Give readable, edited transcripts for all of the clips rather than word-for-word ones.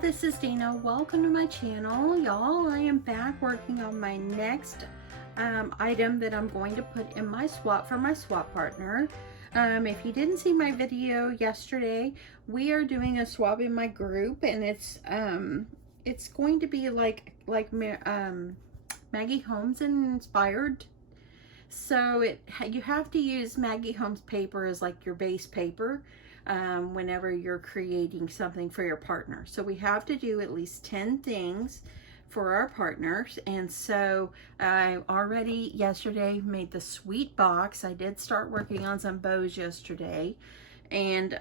this is Dana. Welcome to my channel, y'all. I am back working on my next item that I'm going to put in my swap for my swap partner. If you didn't see my video yesterday, we are doing a swap in my group, and it's going to be like Maggie Holmes inspired. So you have to use Maggie Holmes paper as like your base paper whenever you're creating something for your partner. So we have to do at least 10 things for our partners. And so I already yesterday made the sweet box. I did start working on some bows yesterday, and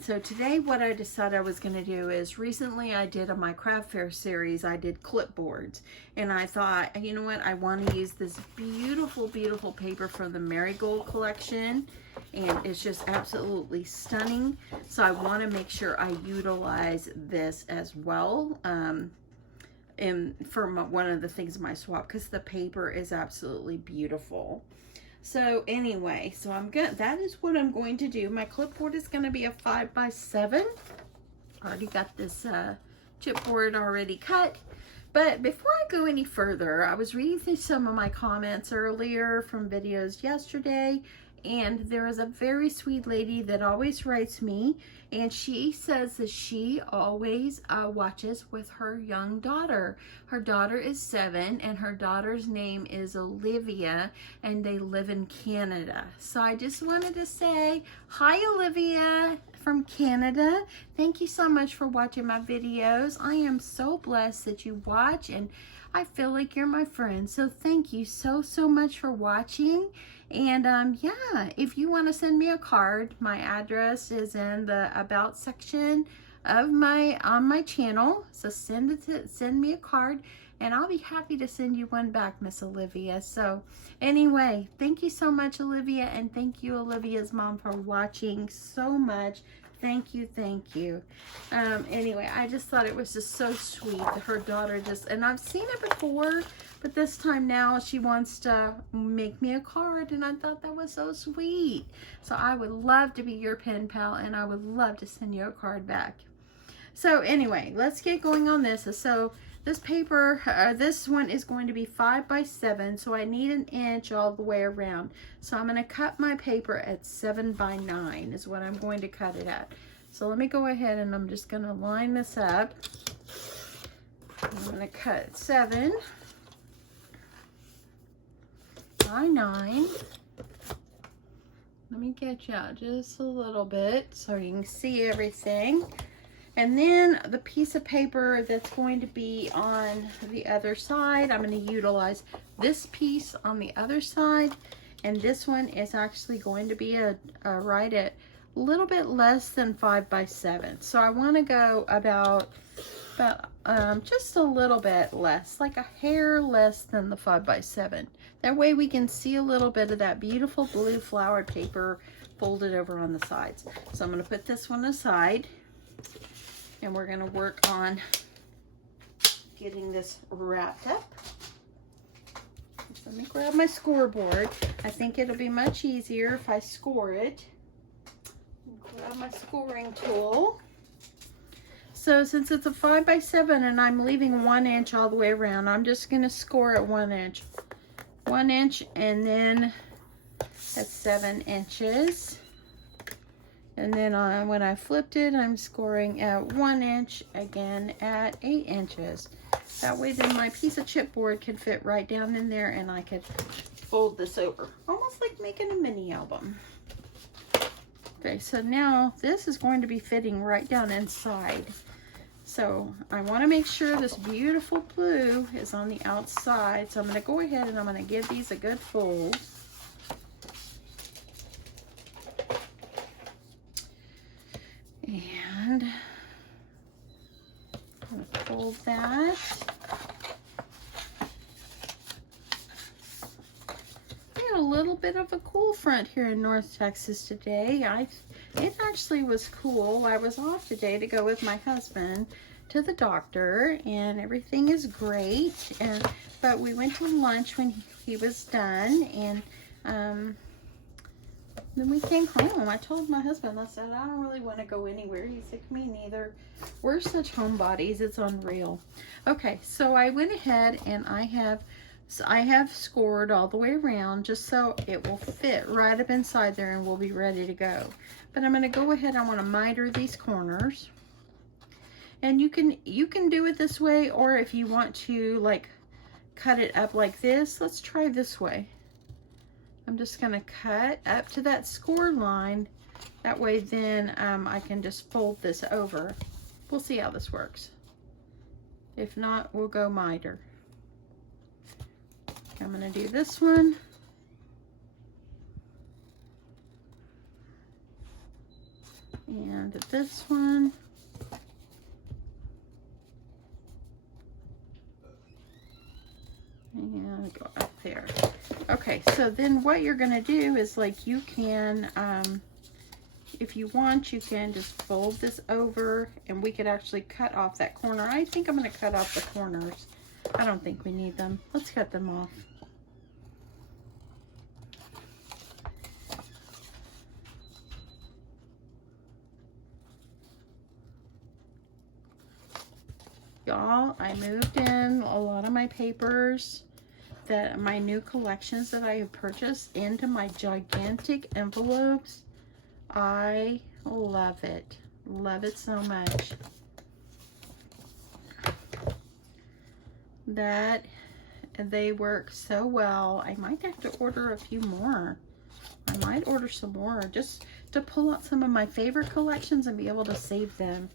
so today what I decided I was going to do is, recently I did on my craft fair series, I did clipboards, and I thought, you know what, I want to use this beautiful paper from the Marigold collection, and it's just absolutely stunning. So I want to make sure I utilize this as well for one of the things in my swap, because the paper is absolutely beautiful. So anyway, that is what I'm going to do. My clipboard is going to be a 5x7. Already got this chipboard already cut. But before I go any further, I was reading through some of my comments earlier from videos yesterday, and there is a very sweet lady that always writes me, and she says that she always watches with her young daughter. Her daughter is 7, and her daughter's name is Olivia, and they live in Canada. So I just wanted to say, hi Olivia from Canada. Thank you so much for watching my videos. I am so blessed that you watch, and I feel like you're my friend. So thank you so much for watching. And yeah, if you want to send me a card, my address is in the about section of my channel. So send me a card, and I'll be happy to send you one back, Miss Olivia. So anyway, thank you so much, Olivia, and thank you, Olivia's mom, for watching so much. Thank you. Anyway, I just thought it was just so sweet that her daughter and I've seen it before, but this time now she wants to make me a card, and I thought that was so sweet. So I would love to be your pen pal, and I would love to send you a card back. So anyway, let's get going on this. So this paper, this one is going to be 5x7, so I need an inch all the way around. So I'm going to cut my paper at 7x9 is what I'm going to cut it at. So let me go ahead, and I'm just going to line this up. I'm going to cut 7x9. Let me get you out just a little bit so you can see everything. And then the piece of paper that's going to be on the other side, I'm going to utilize this piece on the other side. And this one is actually going to be right at a little bit less than 5x7. So I want to go about just a little bit less, like a hair less than the 5x7. That way we can see a little bit of that beautiful blue flowered paper folded over on the sides. So I'm going to put this one aside, and we're going to work on getting this wrapped up. So let me grab my scoreboard. I think it'll be much easier if I score it. Grab my scoring tool. So since it's a 5x7 and I'm leaving 1 inch all the way around, I'm just going to score at 1 inch. 1 inch, and then at 7 inches. And then when I flipped it, I'm scoring at 1 inch, again at 8 inches. That way then my piece of chipboard can fit right down in there, and I could fold this over. Almost like making a mini album. Okay, so now this is going to be fitting right down inside. So I want to make sure this beautiful blue is on the outside. So I'm going to go ahead and I'm going to give these a good fold. And I'm going to fold that. We had a little bit of a cool front here in North Texas today. It actually was cool. I was off today to go with my husband to the doctor, and everything is great. But we went to lunch when he was done, and Then we came home. I told my husband, I said, I don't really want to go anywhere. He said, me neither. We're such homebodies. It's unreal. Okay, so I went ahead and I have scored all the way around just so it will fit right up inside there and we'll be ready to go. But I'm going to go ahead. I want to miter these corners. And you can do it this way, or if you want to like cut it up like this, let's try this way. I'm just going to cut up to that score line. That way then I can just fold this over. We'll see how this works. If not, we'll go miter. I'm going to do this one. And this one. And go up there. Okay, so then what you're going to do is like you can, if you want, you can just fold this over and we could actually cut off that corner. I think I'm going to cut off the corners. I don't think we need them. Let's cut them off. Y'all, I moved in a lot of my papers, that my new collections that I have purchased, into my gigantic envelopes. I love it. Love it so much. That they work so well. I might have to order a few more. I might order some more just to pull out some of my favorite collections and be able to save them.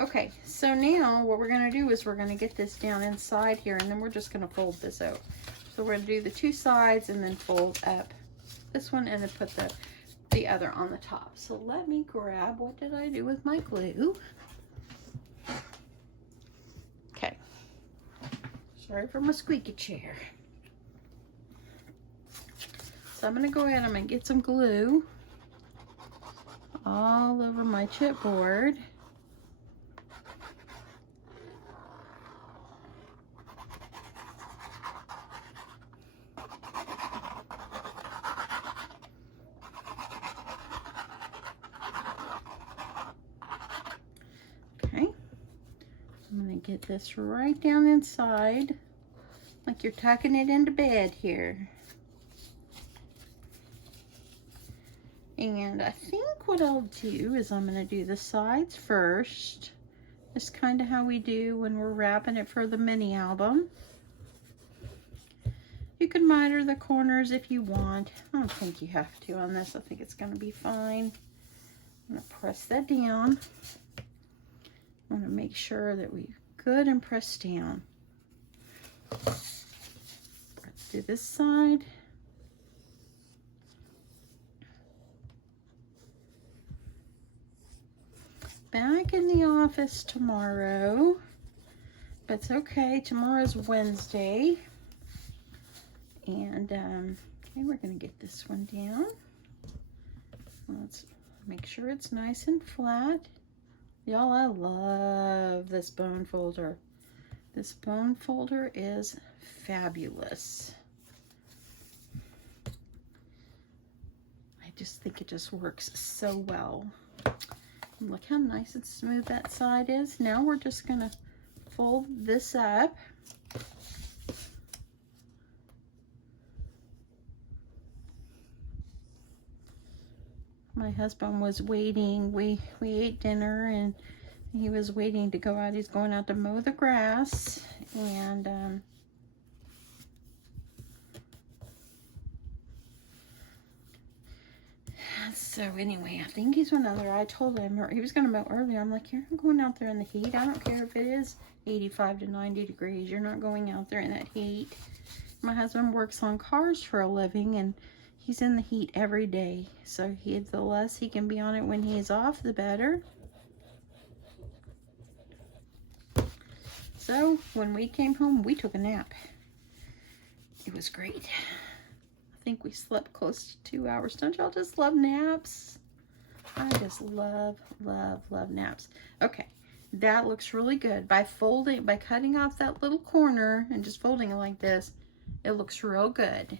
Okay, so now what we're going to do is we're going to get this down inside here, and then we're just going to fold this out. So we're going to do the two sides and then fold up this one and then put the other on the top. So let me grab, what did I do with my glue? Okay. Sorry for my squeaky chair. So I'm going to go ahead, I'm going to get some glue all over my chipboard. Get this right down inside, like you're tucking it into bed here. And I think what I'll do is I'm going to do the sides first. It's kind of how we do when we're wrapping it for the mini album. You can miter the corners if you want. I don't think you have to on this. I think it's going to be fine. I'm going to press that down. I want to make sure that we good and press down. Let's do this side. Back in the office tomorrow, but it's okay. Tomorrow's Wednesday. And okay, we're going to get this one down. Let's make sure it's nice and flat. Y'all, I love this bone folder. This bone folder is fabulous. I just think it just works so well. And look how nice and smooth that side is. Now we're just gonna fold this up. My husband was waiting. We ate dinner and he was waiting to go out. He's going out to mow the grass. And so anyway, I think he's one other. I told him, or he was going to mow earlier. I'm like, you're not going out there in the heat. I don't care if it is 85 to 90 degrees. You're not going out there in that heat. My husband works on cars for a living, and he's in the heat every day, so the less he can be on it when he's off, the better. So when we came home, we took a nap. It was great. I think we slept close to 2 hours. Don't y'all just love naps? I just love, love, love naps. Okay, that looks really good. By cutting off that little corner and just folding it like this, it looks real good.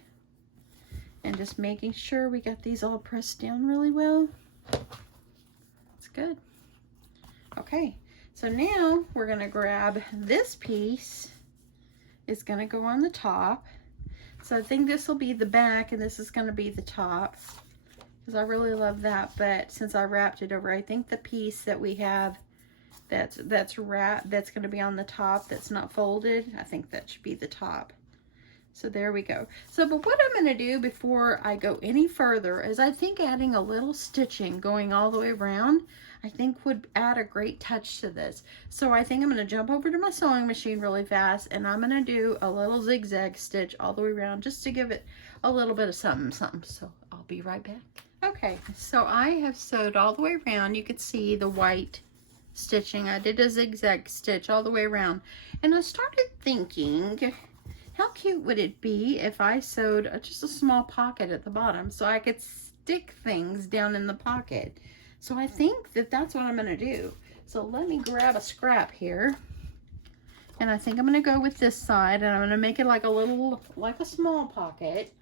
And just making sure we got these all pressed down really well. It's good. Okay, so now we're gonna grab this piece. It's gonna go on the top. So I think this will be the back and this is gonna be the top, because I really love that. But since I wrapped it over, I think the piece that we have that's wrapped, that's gonna be on the top, that's not folded, I think that should be the top. So there we go. So, but what I'm going to do before I go any further is I think adding a little stitching going all the way around, I think would add a great touch to this. So I think I'm going to jump over to my sewing machine really fast, and I'm going to do a little zigzag stitch all the way around just to give it a little bit of something, something. So I'll be right back. Okay, so I have sewed all the way around. You can see the white stitching. I did a zigzag stitch all the way around, and I started thinking, how cute would it be if I sewed just a small pocket at the bottom so I could stick things down in the pocket? So I think that that's what I'm going to do. So let me grab a scrap here. And I think I'm going to go with this side, and I'm going to make it like a small pocket.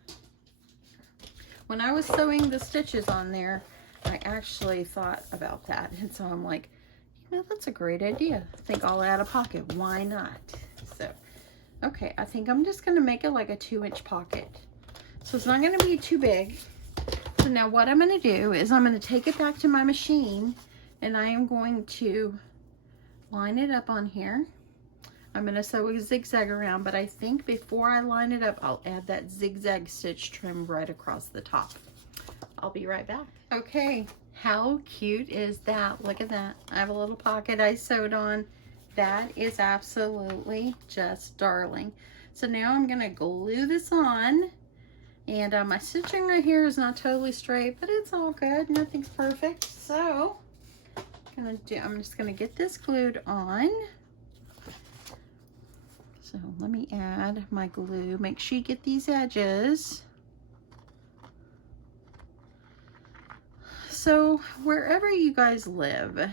When I was sewing the stitches on there, I actually thought about that. And so I'm like, you know, that's a great idea. I think I'll add a pocket. Why not? So okay, I think I'm just going to make it like a 2-inch pocket. So it's not going to be too big. So now what I'm going to do is I'm going to take it back to my machine, and I am going to line it up on here. I'm going to sew a zigzag around, but I think before I line it up, I'll add that zigzag stitch trim right across the top. I'll be right back. Okay, how cute is that? Look at that. I have a little pocket I sewed on. That is absolutely just darling. So now I'm gonna glue this on, and my stitching right here is not totally straight, but it's all good. Nothing's perfect. So I'm just gonna get this glued on. So let me add my glue. Make sure you get these edges. So wherever you guys live,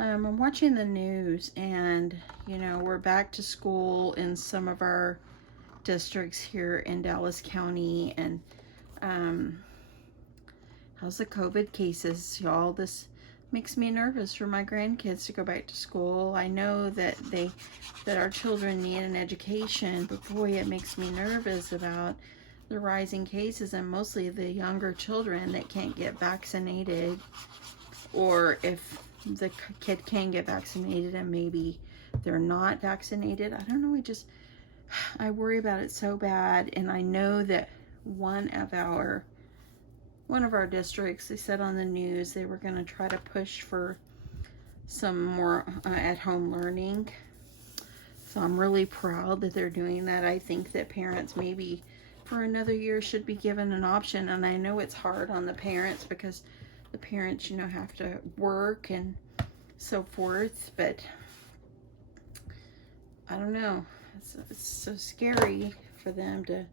I'm watching the news, and you know, we're back to school in some of our districts here in Dallas County, and how's the COVID cases, y'all? This makes me nervous for my grandkids to go back to school. I know that our children need an education, but boy, it makes me nervous about the rising cases, and mostly the younger children that can't get vaccinated, or if the kid can get vaccinated and maybe they're not vaccinated. I don't know, I worry about it so bad. And I know that one of our districts, they said on the news they were going to try to push for some more at-home learning. So I'm really proud that they're doing that. I think that parents maybe for another year should be given an option. And I know it's hard on the parents because the parents, you know, have to work and so forth, but I don't know. It's so scary for them to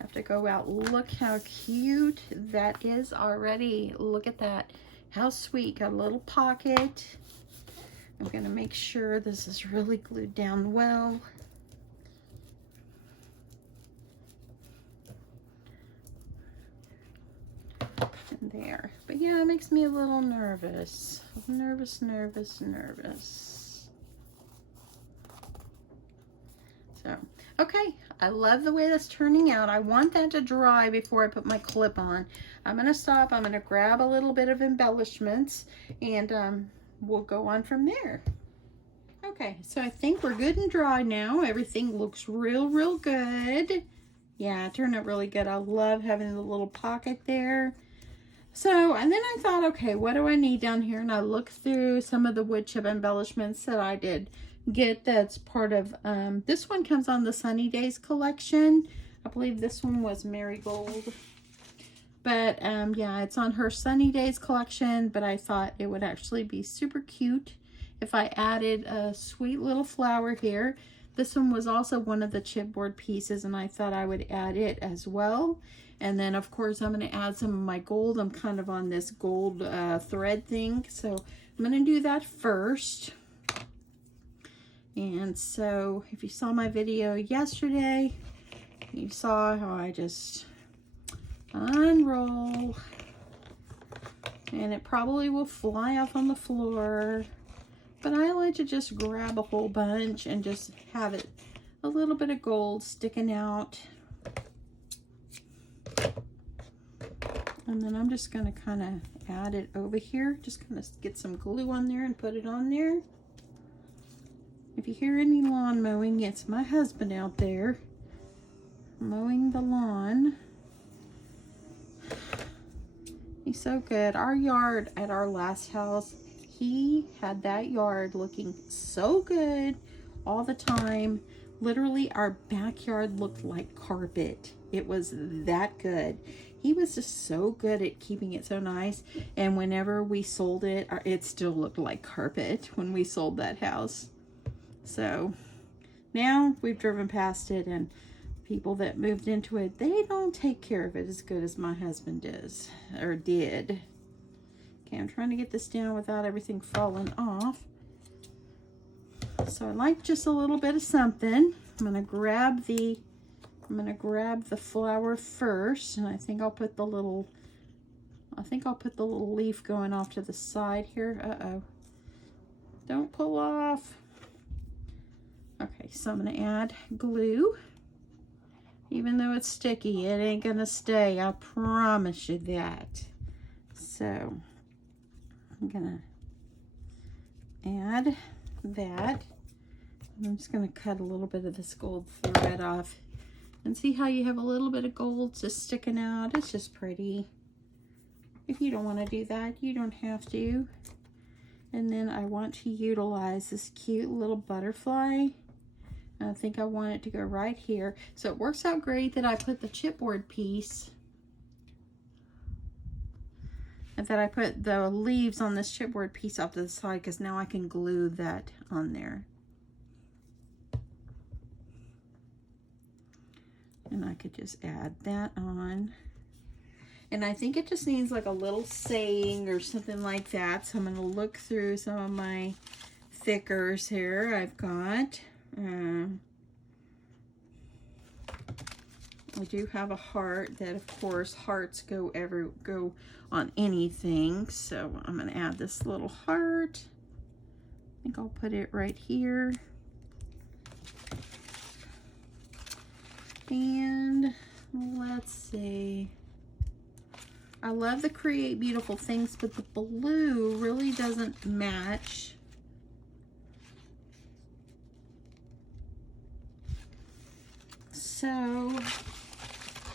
have to go out. Look how cute that is already. Look at that. How sweet. Got a little pocket. I'm going to make sure this is really glued down well. There. But yeah, it makes me a little nervous. Nervous. So, okay. I love the way that's turning out. I want that to dry before I put my clip on. I'm going to stop. I'm going to grab a little bit of embellishments, and we'll go on from there. Okay, so I think we're good and dry now. Everything looks real good. Yeah, it turned out really good. I love having the little pocket there. So, and then I thought, okay, what do I need down here? And I looked through some of the wood chip embellishments that I did get. That's part of, this one comes on the Sunny Days collection. I believe this one was Marigold. But, yeah, it's on her Sunny Days collection. But I thought it would actually be super cute if I added a sweet little flower here. This one was also one of the chipboard pieces, and I thought I would add it as well. And then, of course, I'm going to add some of my gold. I'm kind of on this gold thread thing. So I'm going to do that first. And so if you saw my video yesterday, you saw how I just unroll, and it probably will fly off on the floor, but I like to just grab a whole bunch and just have it a little bit of gold sticking out. And then I'm just going to kind of add it over here, just kind of get some glue on there and put it on there. If you hear any lawn mowing, it's my husband out there mowing the lawn. He's so good. Our yard at our last house, he had that yard looking so good all the time. Literally, our backyard looked like carpet. It was that good. He was just so good at keeping it so nice. And whenever we sold it, it still looked like carpet when we sold that house. So now we've driven past it, and people that moved into it, they don't take care of it as good as my husband does, or did. Okay, I'm trying to get this down without everything falling off. So I like just a little bit of something. I'm gonna grab the flower first, and I think I'll put the little leaf going off to the side here. Uh-oh. Don't pull off. Okay, so I'm gonna add glue. Even though it's sticky, it ain't gonna stay. I promise you that. So I'm gonna add that. I'm just gonna cut a little bit of this gold thread off. And see how you have a little bit of gold just sticking out? It's just pretty. If you don't want to do that, you don't have to. And then I want to utilize this cute little butterfly. I think I want it to go right here. So it works out great that I put the chipboard piece, and that I put the leaves on this chipboard piece off to the side, because now I can glue that on there. And I could just add that on. And I think it just needs like a little saying or something like that. So I'm going to look through some of my thickers here I've got. I do have a heart that, of course, hearts go on anything. So I'm going to add this little heart. I think I'll put it right here. And let's see. I love the Create Beautiful Things, but the blue really doesn't match. So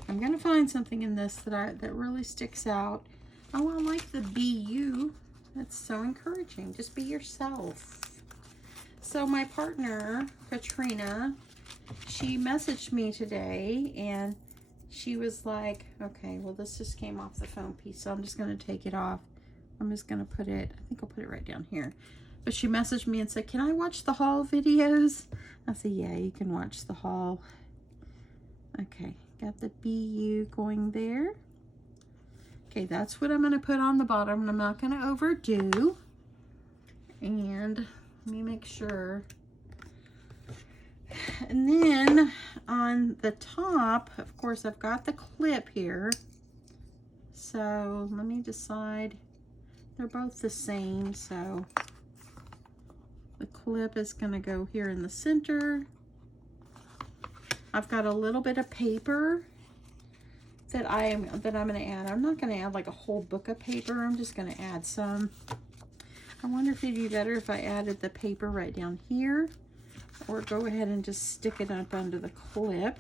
I'm gonna find something in this that really sticks out. Oh, I like the Be You. That's so encouraging. Just be yourself. So my partner, Katrina, she messaged me today, and she was like, okay, well, this just came off the foam piece, so I'm just going to take it off. I'm just going to put it, I think I'll put it right down here. But she messaged me and said, can I watch the haul videos? I said, yeah, you can watch the haul. Okay, got the BU going there. Okay, that's what I'm going to put on the bottom, and I'm not going to overdo. And let me make sure. And then on the top, of course, I've got the clip here. So let me decide. They're both the same. So the clip is going to go here in the center. I've got a little bit of paper that I'm going to add. I'm not going to add like a whole book of paper. I'm just going to add some. I wonder if it'd be better if I added the paper right down here, or go ahead and just stick it up under the clip.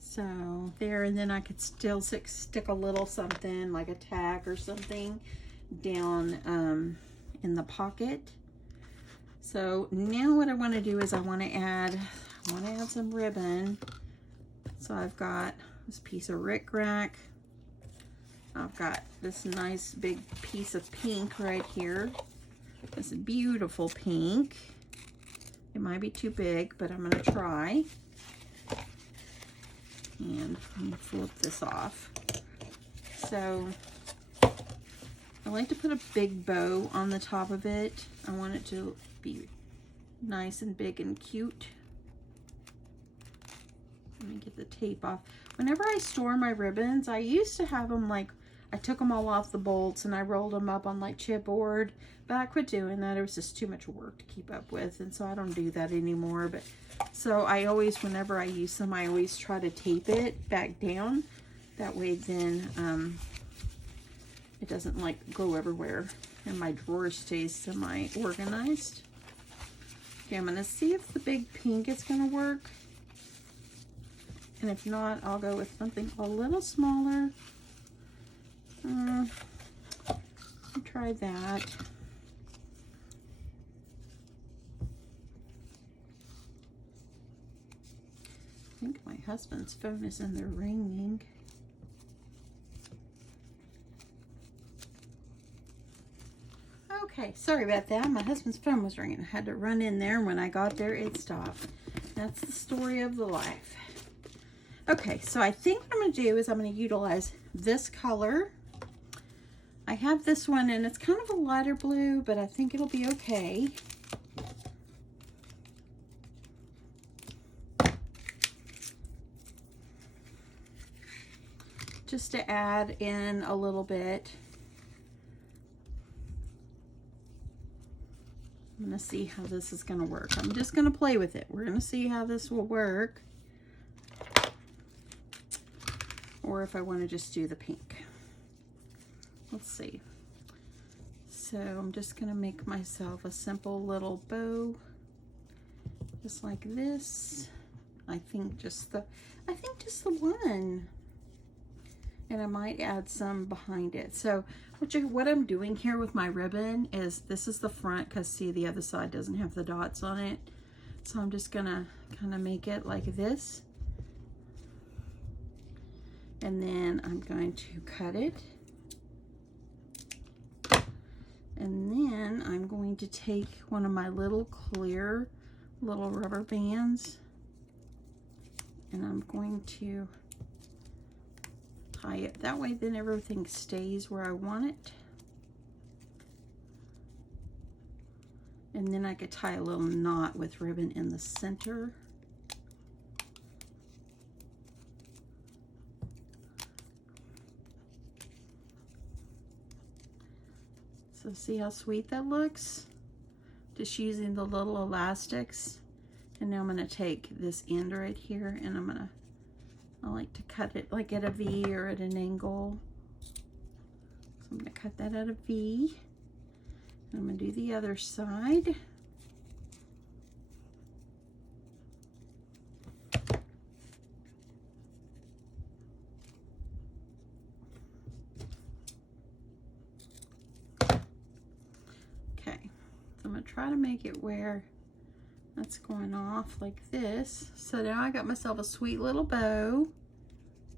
So there, and then I could still stick a little something like a tag or something down in the pocket. So now what I want to do is I want to add some ribbon. So I've got this piece of rickrack. I've got this nice big piece of pink right here. This beautiful pink. It might be too big, but I'm going to try. And I'm going to flip this off. So I like to put a big bow on the top of it. I want it to be nice and big and cute. Let me get the tape off. Whenever I store my ribbons, I used to have them like, I took them all off the bolts and I rolled them up on like chipboard, but I quit doing that. It was just too much work to keep up with, and so I don't do that anymore. But so I always, whenever I use them, I always try to tape it back down. That way then it doesn't like go everywhere and my drawer stays semi-organized. Okay, I'm gonna see if the big pink is gonna work. And if not, I'll go with something a little smaller. Try that. I think my husband's phone is in there ringing. Okay, sorry about that. My husband's phone was ringing. I had to run in there, and when I got there, it stopped. That's the story of the life. Okay, so I think what I'm going to do is I'm going to utilize this color. I have this one, and it's kind of a lighter blue, but I think it'll be okay. Just to add in a little bit. I'm going to see how this is going to work. I'm just going to play with it. We're going to see how this will work. Or if I want to just do the pink. Let's see. So I'm just going to make myself a simple little bow. Just like this. I think just the one. And I might add some behind it. So what I'm doing here with my ribbon is, this is the front, because see, the other side doesn't have the dots on it. So I'm just gonna kind of make it like this. And then I'm going to cut it. And then I'm going to take one of my little clear little rubber bands, and I'm going to tie it. That way then everything stays where I want it. And then I could tie a little knot with ribbon in the center. So see how sweet that looks? Just using the little elastics. And now I'm going to take this end right here, and I like to cut it like at a V or at an angle. So I'm going to cut that at a V. And I'm going to do the other side. I'm going to try to make it where that's going off like this. So now I got myself a sweet little bow.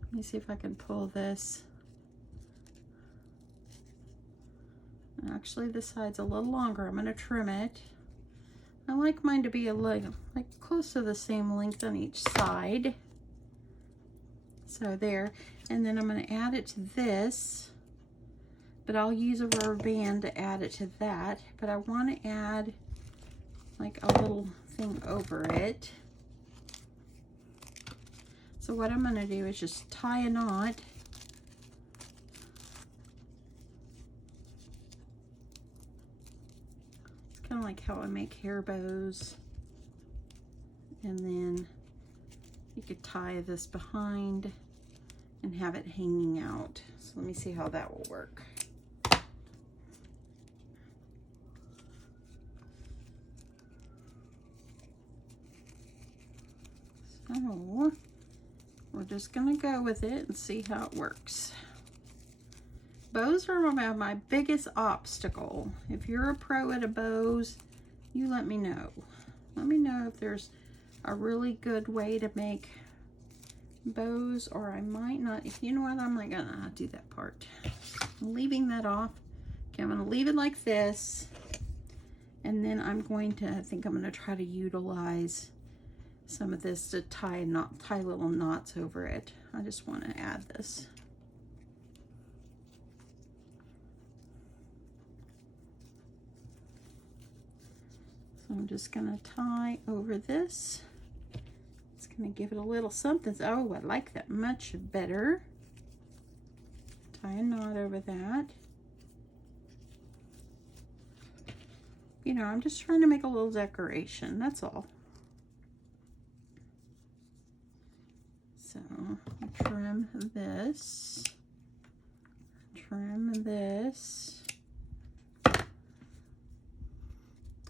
Let me see if I can pull this. And actually this side's a little longer. I'm going to trim it. I like mine to be a little, like close to the same length on each side. So there. And then I'm going to add it to this. But I'll use a rubber band to add it to that. But I want to add like a little thing over it. So what I'm going to do is just tie a knot. It's kind of like how I make hair bows. And then you could tie this behind and have it hanging out. So let me see how that will work. So we're just gonna go with it and see how it works. Bows are my biggest obstacle. If you're a pro at a bows, you let me know. Let me know if there's a really good way to make bows, or I might not. If you know what, I'm not gonna do that part. I'm leaving that off. Okay, I'm gonna leave it like this, and then I'm going to, I think I'm gonna try to utilize some of this to tie little knots over it. I just want to add this. So I'm just gonna tie over this. It's gonna give it a little something. Oh, I like that much better. Tie a knot over that. You know, I'm just trying to make a little decoration, that's all. So trim this, trim this.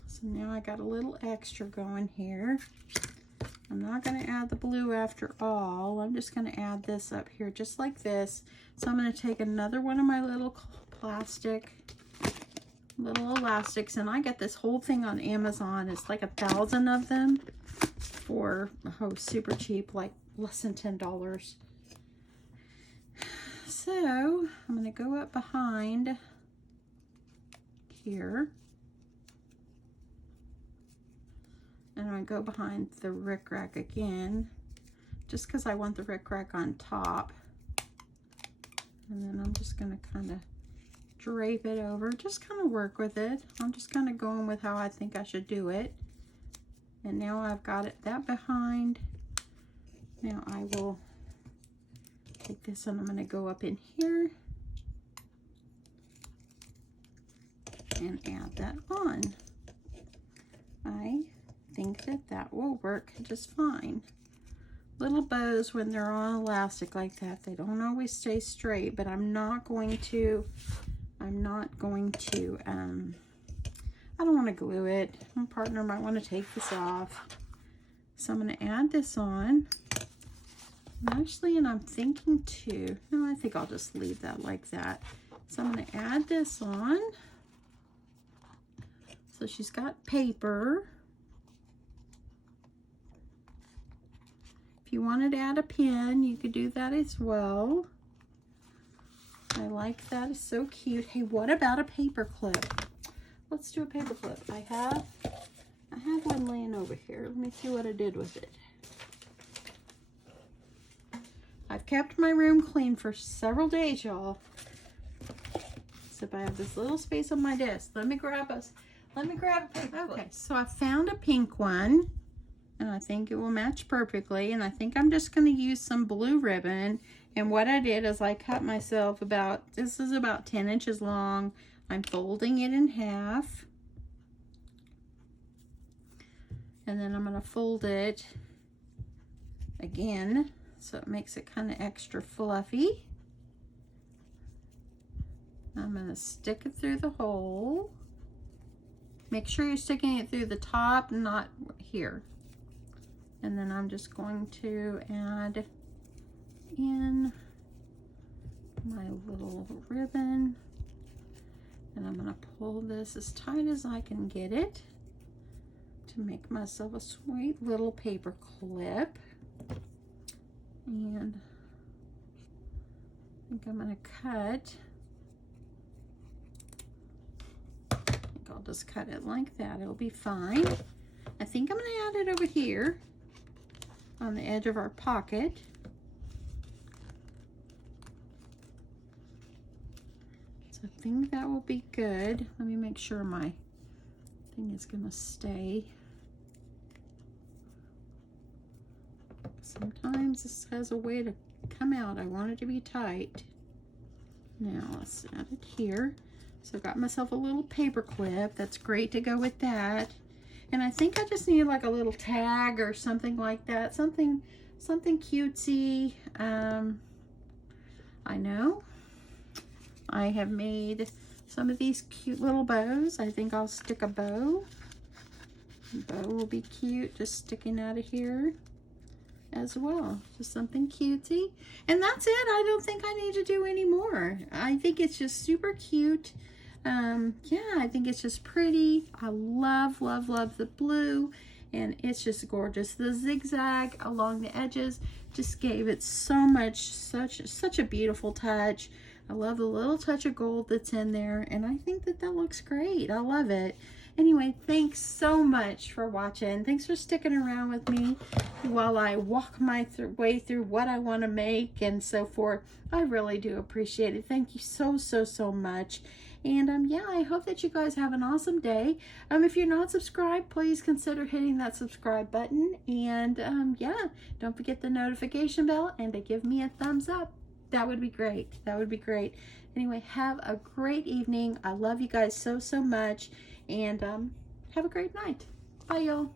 So now I got a little extra going here. I'm not going to add the blue after all. I'm just going to add this up here just like this. So I'm going to take another one of my little plastic little elastics, and I get this whole thing on Amazon. It's like 1,000 of them for, oh, super cheap, like less than $10. So I'm going to go up behind here, and I'm going to go behind the rickrack again, just because I want the rickrack on top. And then I'm just going to kind of drape it over, just kind of work with it. I'm just kind of going with how I think I should do it. And now I've got it that behind. Now I will take this and I'm going to go up in here and add that on. I think that that will work just fine. Little bows, when they're on elastic like that, they don't always stay straight, but I'm not going to I don't want to glue it. My partner might want to take this off. So I'm going to add this on. Actually, and I'm thinking too, no, I think I'll just leave that like that. So I'm going to add this on. So she's got paper. If you wanted to add a pin, you could do that as well. I like that. It's so cute. Hey, what about a paper clip? Let's do a paper clip. I have one laying over here. Let me see what I did with it. I've kept my room clean for several days, y'all. So I have this little space on my desk. Let me grab a paper clip. Okay, so I found a pink one, and I think it will match perfectly. And I think I'm just going to use some blue ribbon. And what I did is I cut myself this is about 10 inches long. I'm folding it in half. And then I'm going to fold it again, so it makes it kind of extra fluffy. I'm going to stick it through the hole. Make sure you're sticking it through the top, not here. And then I'm just going to add in my little ribbon, and I'm going to pull this as tight as I can get it to make myself a sweet little paper clip. And I think I'm going to cut. I think I'll just cut it like that. It'll be fine. I think I'm going to add it over here on the edge of our pocket. So I think that will be good. Let me make sure my thing is going to stay. Sometimes this has a way to come out. I want it to be tight. Now let's add it here. So I've got myself a little paper clip. That's great to go with that. And I think I just need like a little tag or something like that. Something cutesy. I know I have made some of these cute little bows. I think I'll stick a bow. The bow will be cute, just sticking out of here as well. Just something cutesy. And that's it. I don't think I need to do any more. I think it's just super cute. Yeah, I think it's just pretty. I love, love, love the blue, and it's just gorgeous. The zigzag along the edges just gave it so much, such a beautiful touch. I love the little touch of gold that's in there, and I think that looks great. I love it. Anyway, thanks so much for watching. Thanks for sticking around with me while I walk my way through what I want to make and so forth. I really do appreciate it. Thank you so, so, so much. And yeah, I hope that you guys have an awesome day. If you're not subscribed, please consider hitting that subscribe button. And yeah, don't forget the notification bell and to give me a thumbs up. That would be great. That would be great. Anyway, have a great evening. I love you guys so, so much. And have a great night. Bye, y'all.